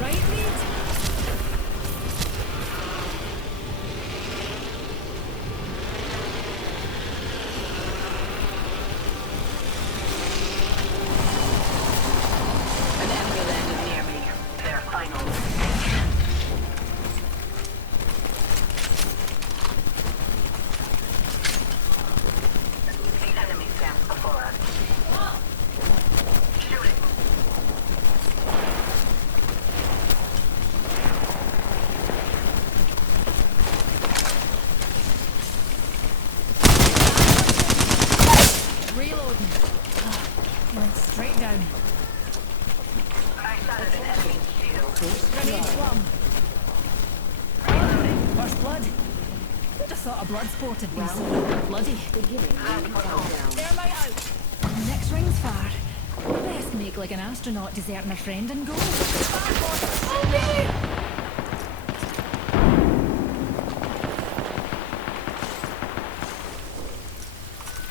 Right, Reed? An enemy landed near me. Their final mistake. The enemy stands before us. Shooting. Reloading. Went straight down. I shattered an enemy's shield. Grenade flung. First blood. Who'd have thought a blood sport would be so bloody? Thermite out. Next ring's far. Best make like an astronaut deserting a friend and go.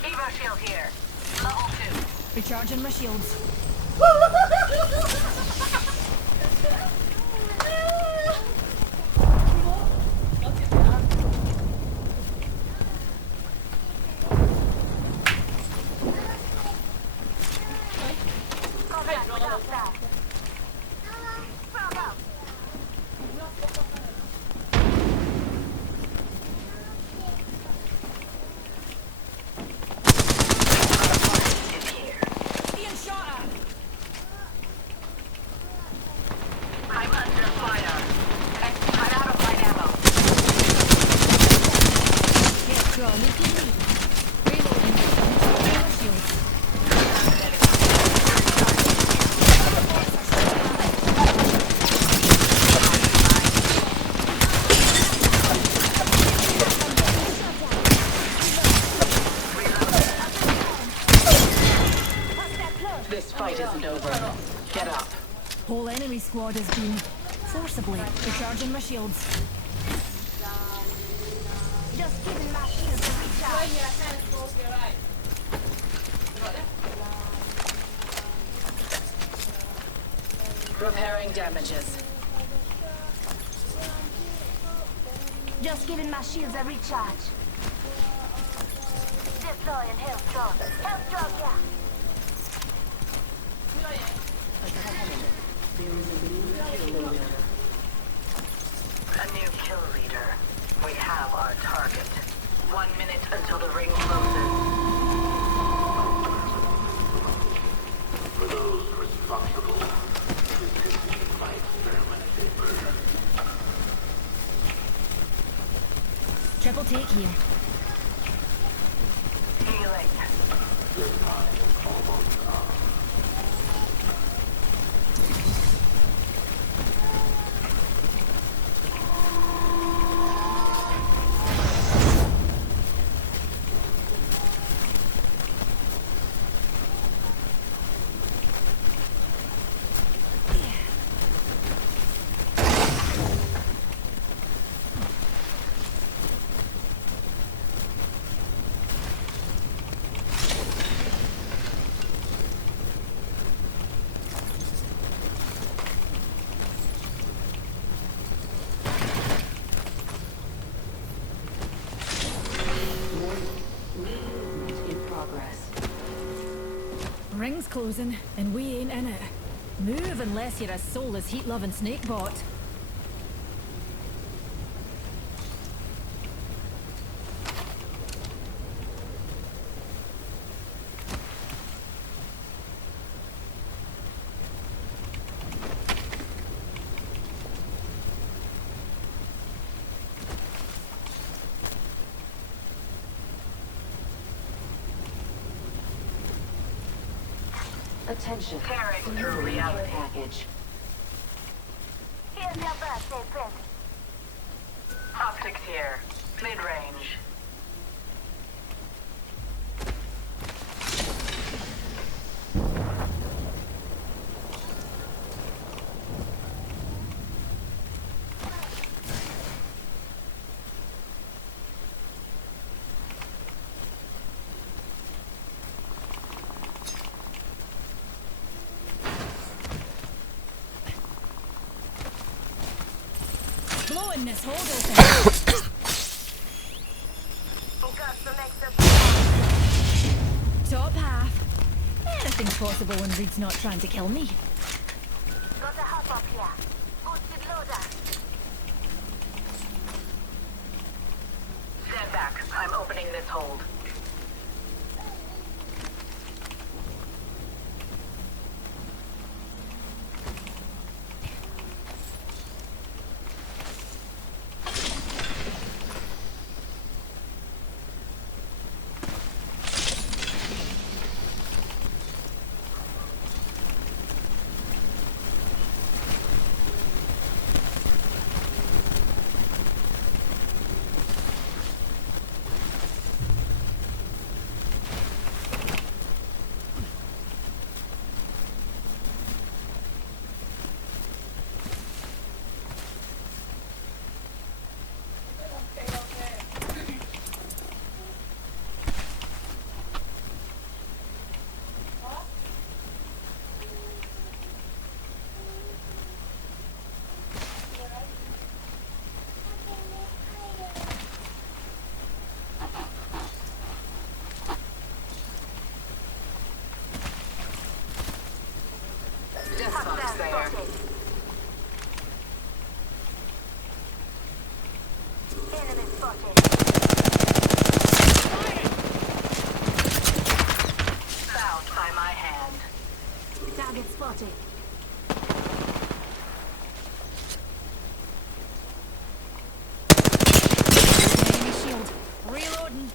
Evo shield here. Level 2. Recharging my shields. Being shot at. I'm under fire. I'm out of light ammo. Get crawl, look at me. Reloading. Recharging my shields. This fight isn't over. Get up. Whole enemy squad has been forcibly recharging my shields. Just giving my shields a recharge. Repairing damages. Just giving my shields a recharge. Deploying health drone. Health drone, yeah. A new kill leader. We have our target. 1 minute until the ring closes. For those responsible for continuing my experiment, Triple take here. Healing. their time is almost up. In progress. Ring's closing, and we ain't in it. Move unless you're a soulless heat-loving snakebot. Attention. Tearing through reality. Package. Here's your birthday present. Optics here. Mid-range. pulling this hold open. Got some extra. Top half. Anything's possible when Reed's not trying to kill me. Got a hop up here. Boosted loader. Stand back. I'm opening this hold. Death box there. Enemy spotted. Found by my hand. Target spotted. Enemy shield. Reloading.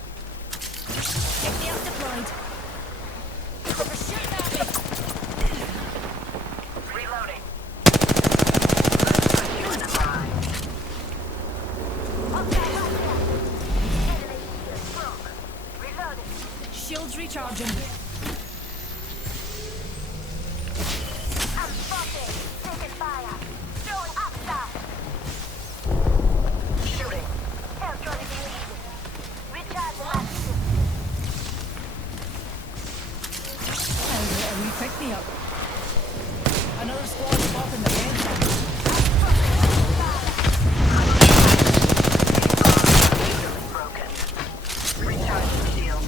Get me up deployed. They're shooting at me. Reloading. Up there, up there. Enemy shield broke. Reloading. Shields recharging. I'm spotted. Taking fire. Throwing up there. Shooting. Electronic unit. Recharge my shield. And a wee pick me up. Another squad up in the bed. Broken. Recharging shield.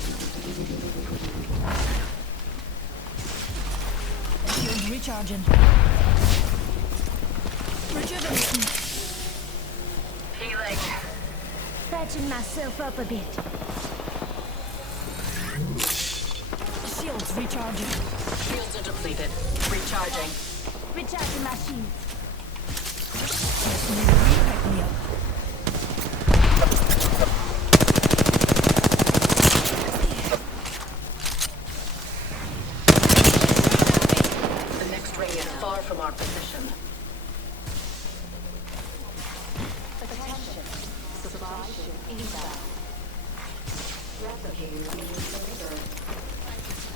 Shields recharging. Rejuvenating. Healing. Patching myself up a bit. Shields recharging. Shields are depleted. Recharging. Recharging my shield. Just need a wee pick me up. The next ring is far from our position.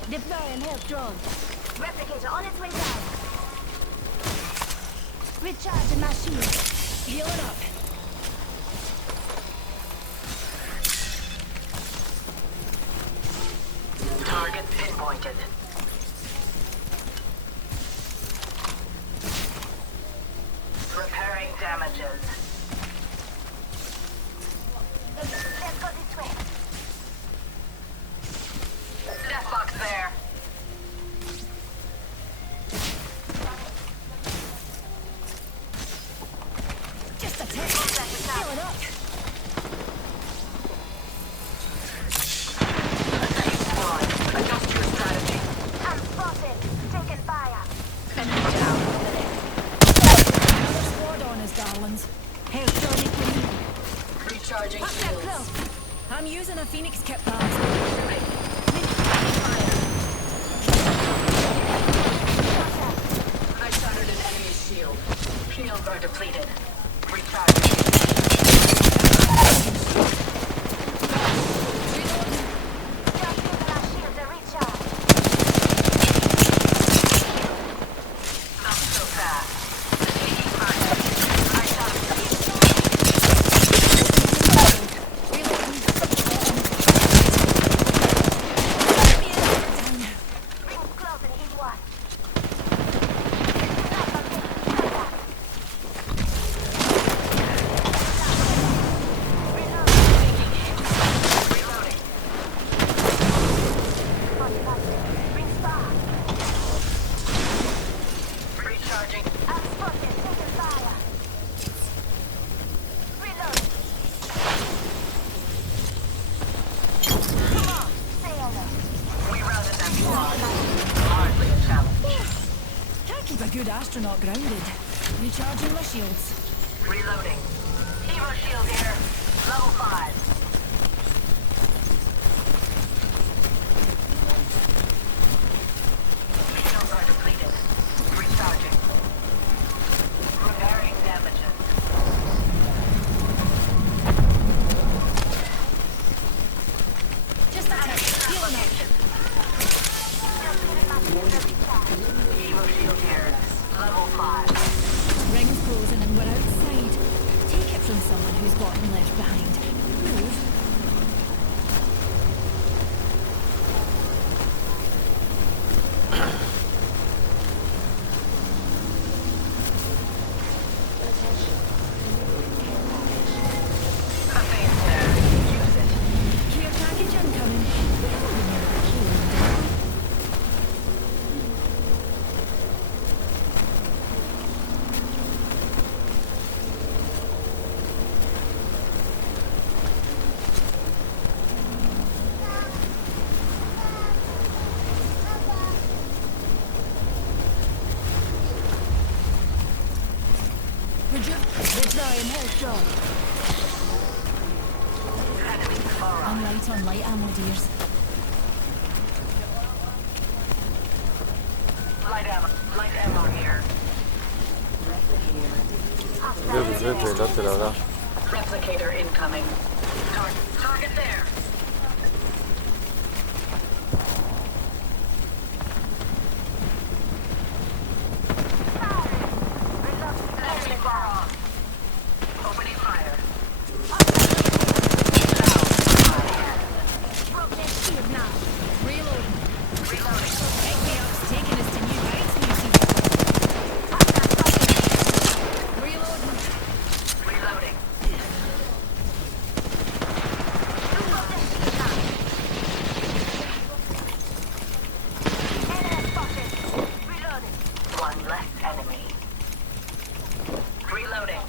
Deploying health drone. Replicator on its way down. Recharging my shield. Healing up. Target pinpointed. Repairing damages. Let's go this way. Death box there. Just a tick. Healing up. Squad, adjust your strategy. I'm spotted. Taking fire. Enemy down. Another squad on us, darlings. Health drone incoming. Recharging Up that shields. close. I'm using a Phoenix kit bag. I shattered an enemy shield. Shields are depleted. Recharging. Just using my shield to recharge. Not so fast. Taking fire. I shot Rings far. Recharging. Outspoken, taking fire. Reload. Come on, say hello. We routed that squad. Hardly a challenge. Can't keep a good astronaut grounded. Recharging my shields. Reloading. Hero shield here. Level 5. Shields are depleted. Recharging. Repairing damages. Just a tick. Healing up. Hero shield here. Level 5. Rings closing and we're outside. Take it from someone who's gotten left behind. Move. A face there. Use it. Care package incoming. We all remember healing, don't we? Withdrawing health drop. Enemy far I'm light on light ammo, dears. Light ammo here. 왜 라트라가 Replicator incoming. Target there. Enemy far off. Opening fire. Broken shield now. Reloading. Reloading. Pick me up's taking us to new heights, Lucy. Reloading. Reloading. Enemy spotted. Reloading. One less enemy. Reloading.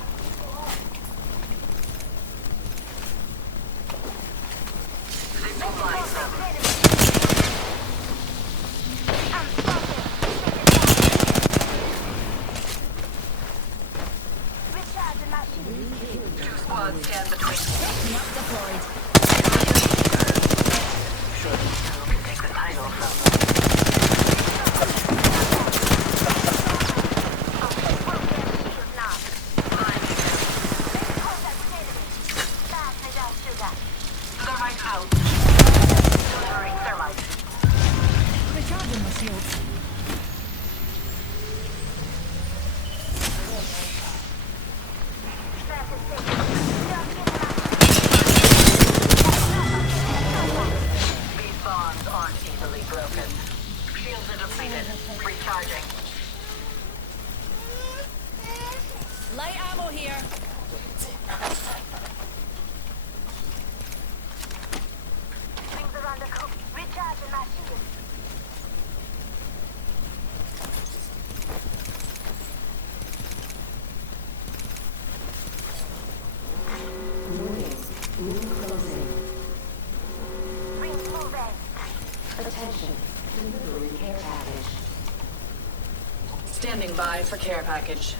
Zipping lines up. Enemy. I'm spotted. Recharging my shield. 2 squads stand between. Pick me up deployed. Who can take the title from them? Broken shield now. Blinding them. Contact enemy. Fast without sugar. Thermite out. Delivering thermite. Recharging my shields. These bonds aren't easily broken. Shields are depleted. Recharging. Light ammo here. Rings around the coop. Recharging my shield. Rings moving. Standing by for care package.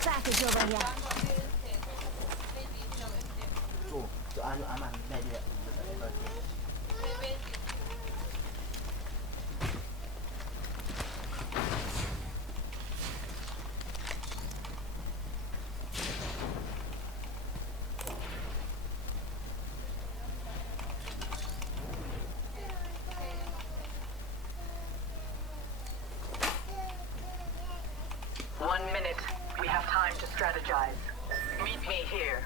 Care package over here. Chỗ aman đây đi ạ. One minute. We have time to strategize. Meet me here.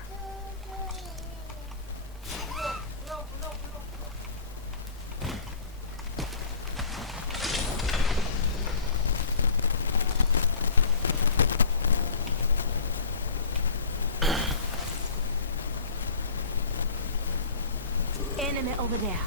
Enemy over there.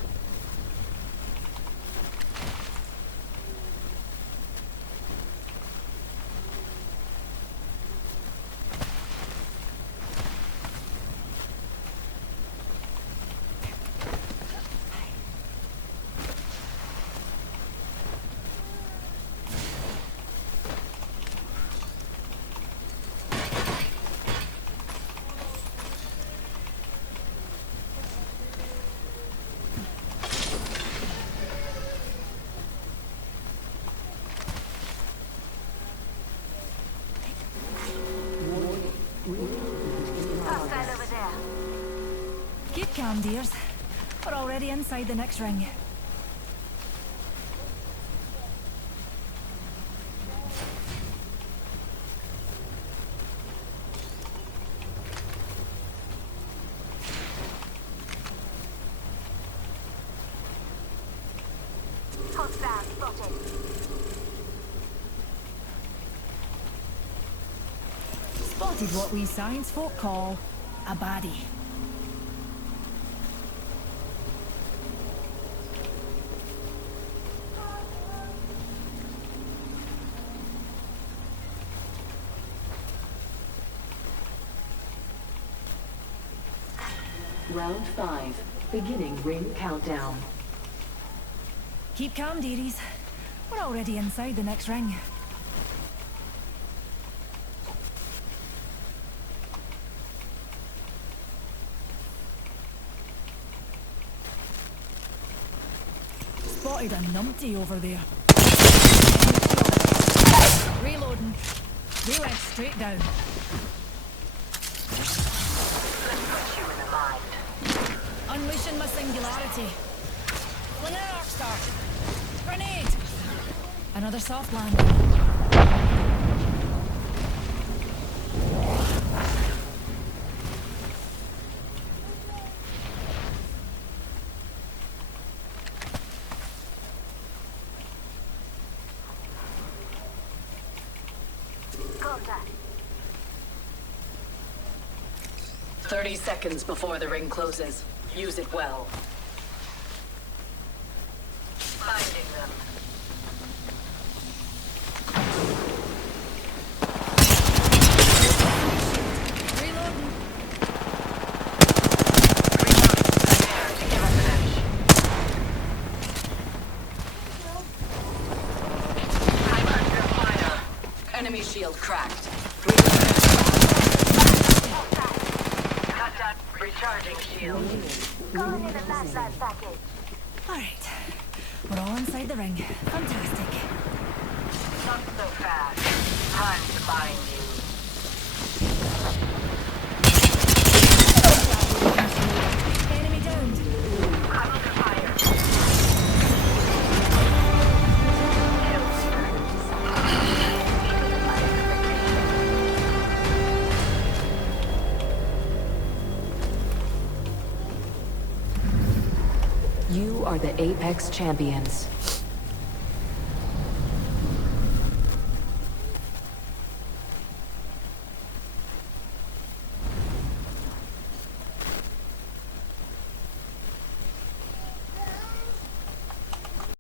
Hostile over there. Keep calm, dears. We're already inside the next ring. Hostile spotted. Spotted what we science folk call a baddie. Round 5. Beginning ring countdown. Keep calm, dearies. We're already inside the next ring. Spotted a numpty over there. Reloading. They went straight down. Put you in the mind. Unleashing my singularity. Fling an arc star. Grenade. Another soft landing. Contact. 30 seconds before the ring closes. Use it well. Finding them. Reloading. There to give us an edge. I'm under fire. Enemy shield cracked. Cut down. Recharging shield. Calling in the flashlight package. Alright. We're all inside the ring. Fantastic. Not so fast. Time to find you. Enemy downed. I'm under fire. Kill leader. You are the Apex Champions.